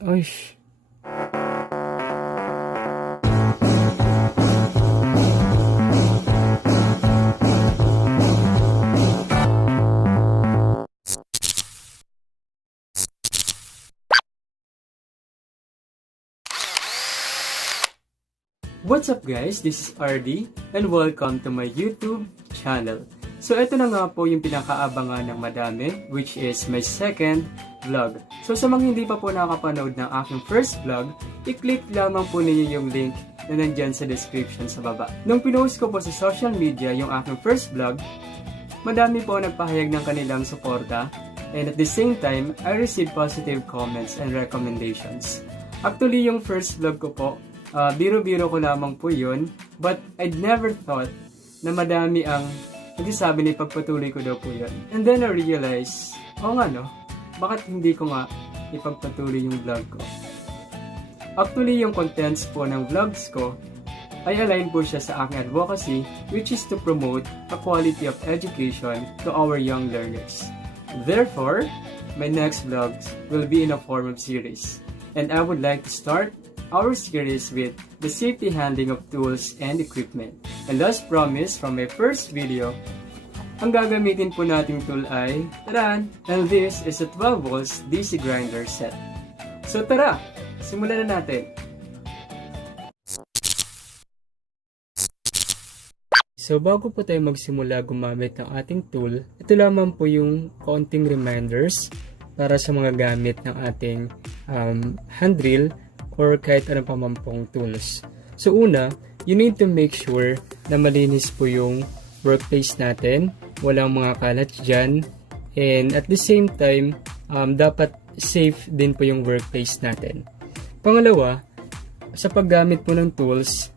Ay, what's up guys? This is RD and welcome to my YouTube channel. So ito na nga po yung pinakaabangan ng madami, which is my second vlog. So sa mga hindi pa po nakapanood ng aking first vlog, i-click lamang po ninyo yung link na nandyan sa description sa baba. Nung pinost ko po sa social media yung aking first vlog, madami po nagpahayag ng kanilang suporta, and at the same time, I received positive comments and recommendations. Actually, yung first vlog ko po, biro-biro ko lamang po yun, but I'd never thought na madami ang nagsasabi na ipagpatuloy ko daw po yun. And then I realized, bakit hindi ko nga ipagpatuloy yung vlog ko? Actually, yung contents po ng vlogs ko ay align po siya sa aking advocacy, which is to promote a quality of education to our young learners. Therefore, my next vlogs will be in a form of series. And I would like to start our series with the safety handling of tools and equipment. And as promised from my first video, ang gagamitin po nating tool ay, taran! And this is a 12 volts DC grinder set. So tara, simulan na natin! So bago po tayo magsimula gumamit ng ating tool, ito lamang po yung kaunting reminders para sa mga gamit ng ating hand drill or kahit anong pamampong tools. So una, you need to make sure na malinis po yung workplace natin, walang mga kalat dyan, and at the same time, dapat safe din po yung workplace natin. Pangalawa, sa paggamit po ng tools,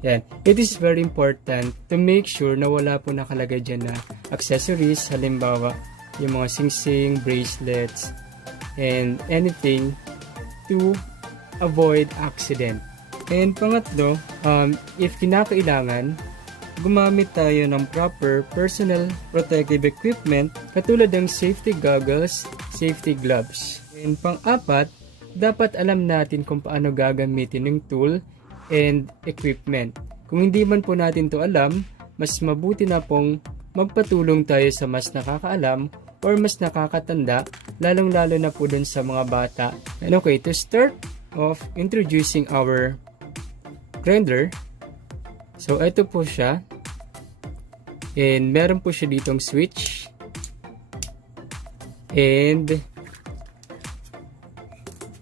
it is very important to make sure na wala po nakalagay dyan na accessories, halimbawa yung mga singsing, bracelets, and anything to avoid accident. And pangatlo, if kinakailangan, gumamit tayo ng proper personal protective equipment katulad ng safety goggles, safety gloves. And pang-apat, dapat alam natin kung paano gagamitin ng tool and equipment. Kung hindi man po natin to alam, mas mabuti na pong magpatulong tayo sa mas nakakaalam or mas nakakatanda, lalong-lalo na po dun sa mga bata. And okay, to start off introducing our grinder. So ito po siya. And meron po siya ditong switch. And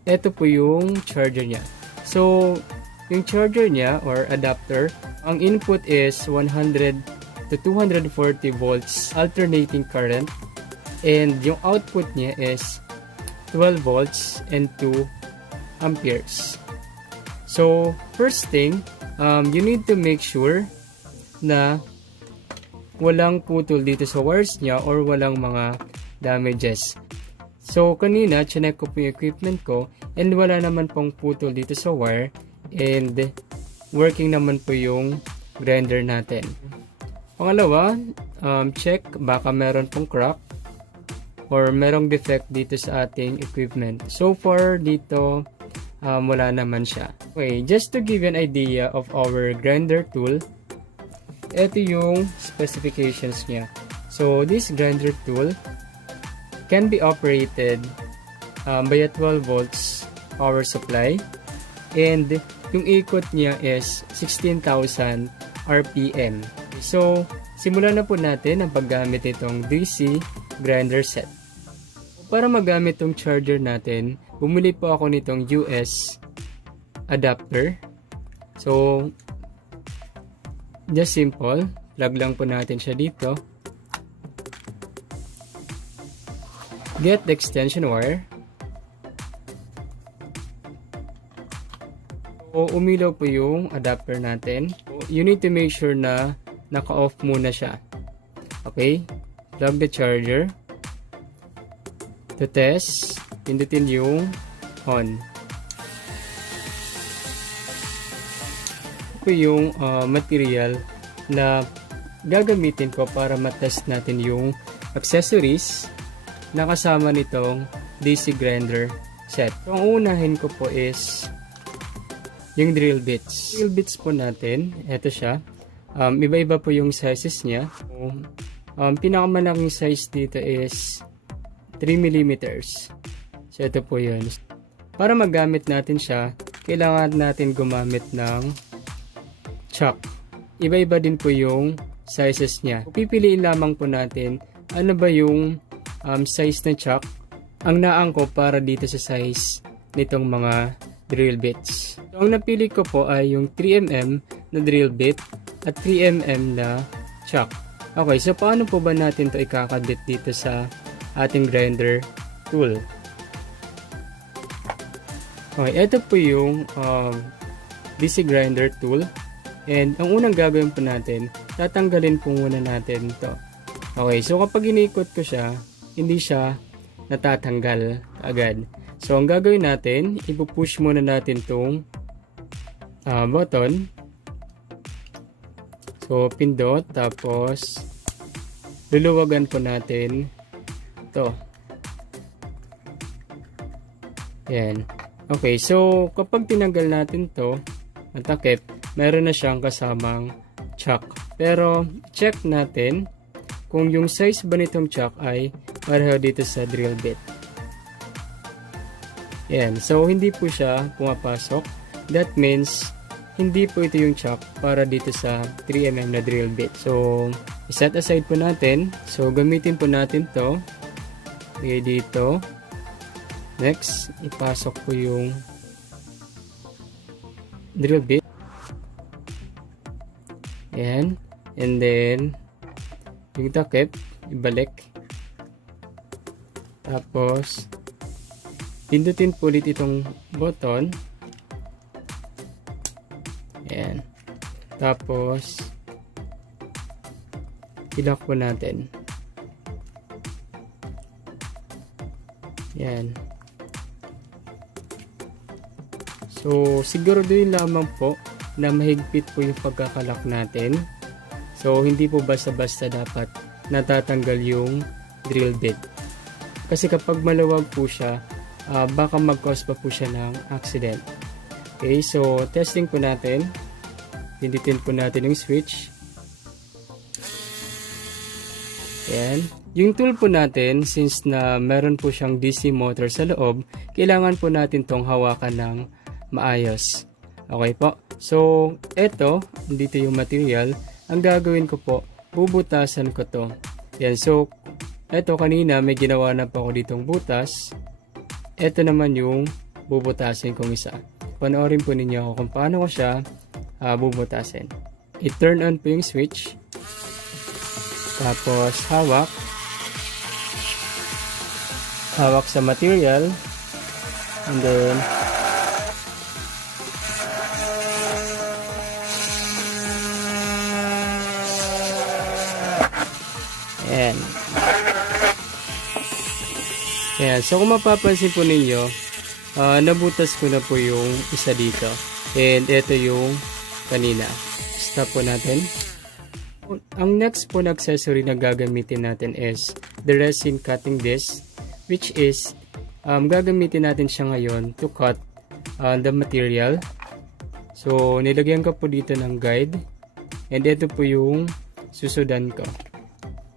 ito po yung charger niya. So yung charger niya or adapter, ang input is 100 to 240 volts alternating current. And yung output niya is 12 volts and 2 amperes. So, first thing, you need to make sure na walang putol dito sa wires niya or walang mga damages. So, kanina, chinek ko po yung equipment ko and wala naman pong putol dito sa wire and working naman po yung grinder natin. Pangalawa, check baka meron pong crack or merong defect dito sa ating equipment. So far dito, wala naman siya. Okay, just to give you an idea of our grinder tool, ito yung specifications niya. So this grinder tool can be operated by a 12 volts power supply and yung ikot niya is 16,000 RPM. So simulan na po natin ang paggamit itong DC grinder set. Para magamit tong charger natin, bumili po ako nitong US adapter. So, just simple. Plug lang po natin siya dito. Get the extension wire. So, umilaw po yung adapter natin. You need to make sure na naka-off muna siya. Okay? Plug the charger. To test, pindutin yung on. Ito yung material na gagamitin ko para matest natin yung accessories na kasama nitong DC grinder set. So, ang unahin ko po is yung drill bits. Drill bits po natin, ito siya. Iba-iba po yung sizes niya. So, pinakamalaking size dito is 3 mm. So, ito po yun. Para magamit natin siya, kailangan natin gumamit ng chalk. Iba-iba din po yung sizes niya. Pipiliin lamang po natin ano ba yung size na chalk ang naangko para dito sa size nitong mga drill bits. So, ang napili ko po ay yung 3mm na drill bit at 3mm na chalk. Okay, so paano po ba natin to ikakabit dito sa ating grinder tool? Okay, ito po yung DC grinder tool. And ang unang gagawin po natin, tatanggalin po muna natin to. Okay, so kapag inikot ko siya, hindi siya natatanggal agad. So ang gagawin natin, ipupush muna natin tong button. So pindot, tapos luluwagan po natin to. Yan. Okay, so kapag tinanggal natin to, matakip, meron na siyang kasamang chalk. Pero check natin kung yung size ba nitong chalk ay pareho dito sa drill bit. Yan. So hindi po siya pumapasok. That means hindi po ito yung chalk para dito sa 3mm na drill bit. So set aside po natin. So gamitin po natin to. Okay, dito. Next, ipasok po yung drill bit. Ayan. And then, yung takip, ibalik. Tapos, pindutin po ulit itong button. Ayan. Tapos, i-lock po natin. Ayan. So, siguraduhin lamang po na mahigpit po yung pagkakalak natin. So, hindi po basta-basta dapat natatanggal yung drill bit. Kasi kapag maluwag po siya, baka mag-cause pa po siya ng accident. Okay, so testing po natin. Pindutin po natin yung switch. Ayan. Yung tool po natin, since na meron po siyang DC motor sa loob, kailangan po natin tong hawakan ng maayos. Okay po. So, eto, dito yung material. Ang gagawin ko po, bubutasan ko to. Yan. So, eto kanina may ginawa na po ako ditong butas. Eto naman yung bubutasin kong isa. Panoorin po ninyo ako kung paano ko siya bubutasin. I-turn on po yung switch. Tapos, hawak. Hawak sa material. And then, ayan. Ayan. So, kung mapapansin po ninyo, nabutas ko na po yung isa dito. And ito yung kanina. Stop po natin. Ang next po na accessory na gagamitin natin is the resin cutting disc, which is gagamitin natin siya ngayon to cut the material. So, nilagyan ko po dito ng guide. And ito po yung susundan ko.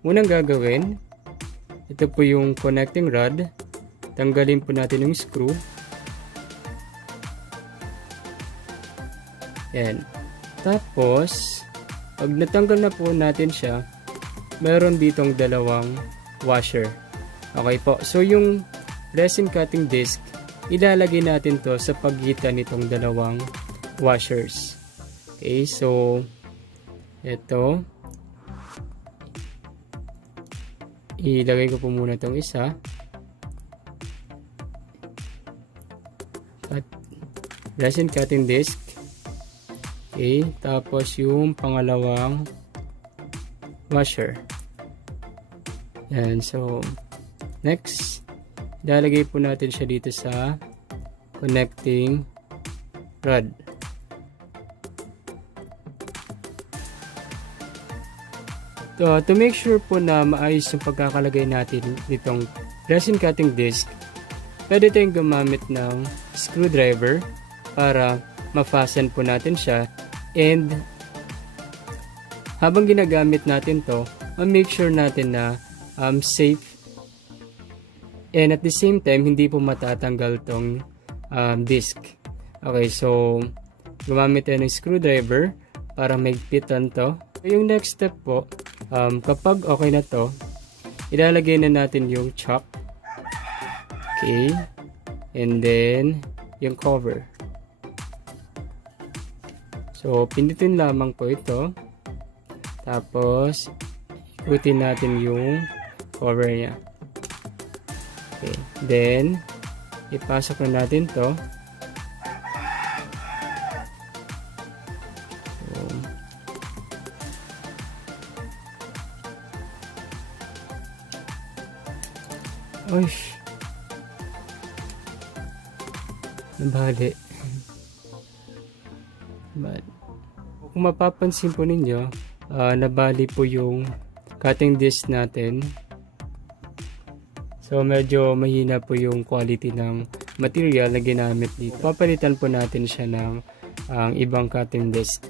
Unang gagawin, ito po yung connecting rod. Tanggalin po natin yung screw. Yan. Tapos, pag natanggal na po natin siya, meron ditong dalawang washer. Okay po. So, yung resin cutting disc, ilalagay natin to sa pagitan nitong dalawang washers. Okay. So, ito. Ilagay ko po muna itong isa. At resin cutting disc. Okay, tapos yung pangalawang washer. Yan, so next, ilalagay po natin siya dito sa connecting rod. To make sure po na maayos yung pagkakalagay natin nitong resin cutting disc, pwede tayong gumamit ng screwdriver para ma-fasten po natin siya. And habang ginagamit natin to, ma-make sure natin na safe. And at the same time, hindi po matatanggal tong disc. Okay, so gumamit tayo ng screwdriver para maigpitan to. So, yung next step po, kapag okay na to, ilalagay na natin yung chuck. Okay. And then, yung cover. So, pindutin lamang po ito. Tapos, ikutin natin yung cover niya. Okay. Then, ipasok na natin to. Oy, nabali. Kung mapapansin po ninyo, nabali po yung cutting disc natin. So medyo mahina po yung quality ng material na ginamit dito. Papalitan po natin siya ng ibang cutting disc.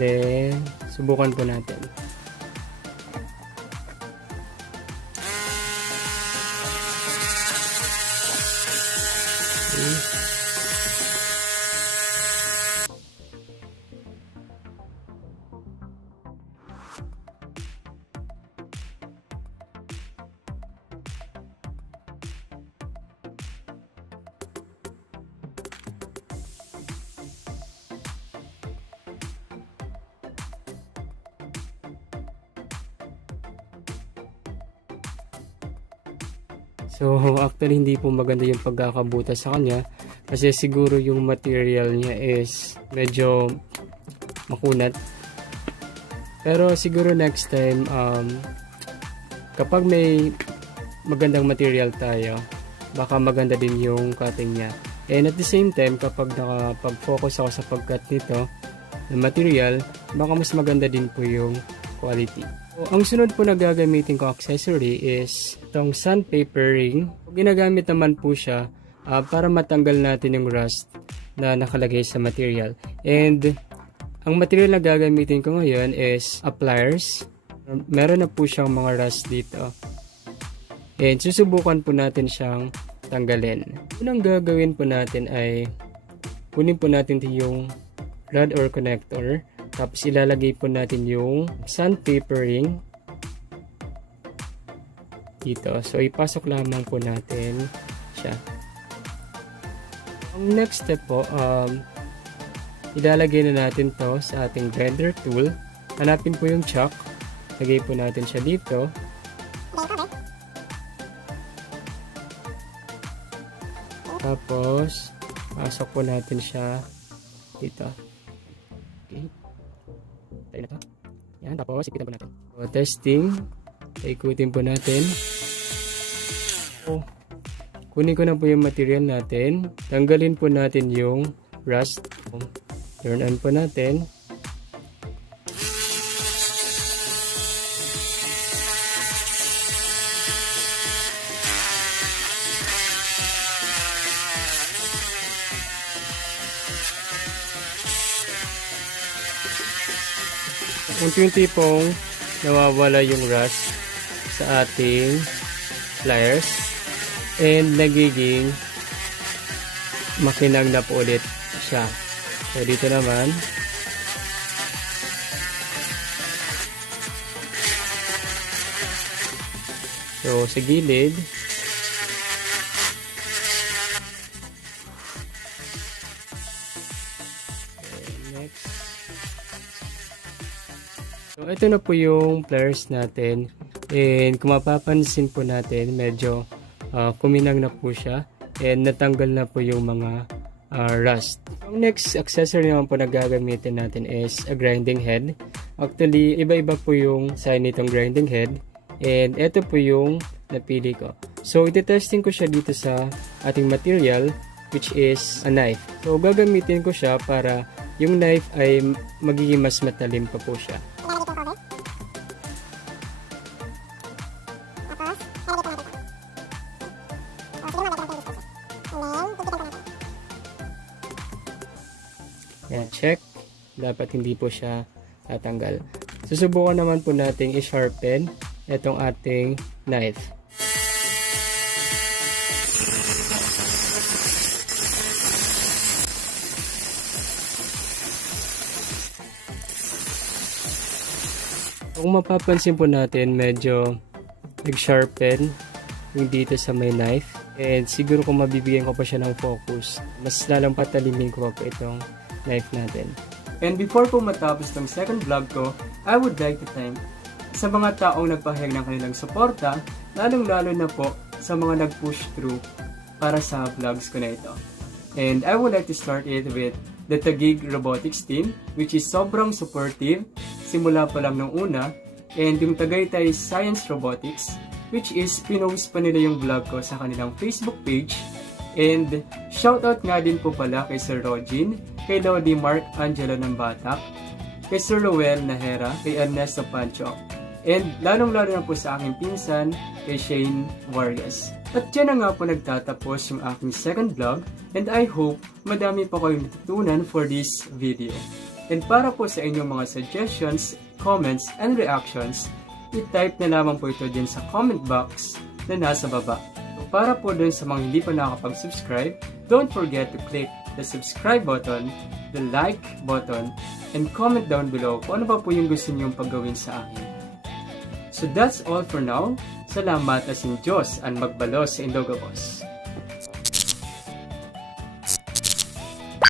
Then, subukan po natin. Okay. So, actually hindi po maganda yung pagkakabutas sa kanya kasi siguro yung material niya is medyo makunat. Pero siguro next time, kapag may magandang material tayo, baka maganda din yung cutting niya. And at the same time, kapag nakapag-focus ako sa pag-cut nito ng material, baka mas maganda din po yung quality. So, ang sunod po na gagamitin ko accessory is itong sandpaper ring. Ginagamit naman po siya para matanggal natin yung rust na nakalagay sa material. And ang material na gagamitin ko ngayon is pliers. Meron na po siyang mga rust dito. And susubukan po natin siyang tanggalin. Unang gagawin po natin ay kunin po natin yung rod or connector. Tapos ilalagay po natin yung sandpaper ring dito. So ipasok lamang po natin siya. Ang next step po, ilalagay na natin to sa ating blender tool. Hanapin po yung chuck. Lagay po natin siya dito. Tapos pasok po natin siya dito. Okay. Tayo na to. Yan, tapos ipitan po natin. So, testing. Ikutin po natin. So, kunin ko na po yung material natin. Tanggalin po natin yung rust. Turn on po natin. Unti-unti pong nawawala yung rust sa ating pliers and nagiging makinang na po ulit siya. So dito naman sa gilid next. So, ito na po yung pliers natin. And kung mapapansin po natin, medyo kuminang na po siya. And natanggal na po yung mga rust. Ang next accessory naman po na gagamitin natin is a grinding head. Actually, iba-iba po yung sign nitong grinding head. And ito po yung napili ko. So, iti-testing ko siya dito sa ating material, which is a knife. So, gagamitin ko siya para yung knife ay magiging mas matalim pa po siya. Yan, check. Dapat hindi po siya tatanggal. Susubukan naman po nating i-sharpen itong ating knife. Kung mapapansin po natin, medyo nag-sharpen yung dito sa may knife. And siguro kung mabibigyan ko pa siya ng focus, mas lalang patalimin ko pa itong knife natin. And before po matapos tong second vlog ko, I would like to thank sa mga taong nagpahayag ng kanilang suporta, lalong-lalo na po sa mga nag-push through para sa vlogs ko na ito. And I would like to start it with the Taguig Robotics team, which is sobrang supportive simula pa lang nung una, and yung Tagaytay Science Robotics, which is pinost pa nila yung vlog ko sa kanilang Facebook page. And shoutout nga din po pala kay Sir Rogin, kay Lodi Mark Angelo ng Batak, kay Sir Roel Nahera, kay Ernesto Pancho, and lalong-lalo na po sa aking pinsan, kay Shane Vargas. At dyan na nga po nagtatapos yung aking second vlog, and I hope madami pa kayong natutunan for this video. And para po sa inyong mga suggestions, comments, and reactions, i-type na lamang po ito din sa comment box na nasa baba. So para po dun sa mga hindi pa nakakapag-subscribe, don't forget to click the subscribe button, the like button, and comment down below kung ano pa po yung gusto niyong paggawin sa akin. So that's all for now. Salamat asin Diyos ang magbalos sa Indogabos.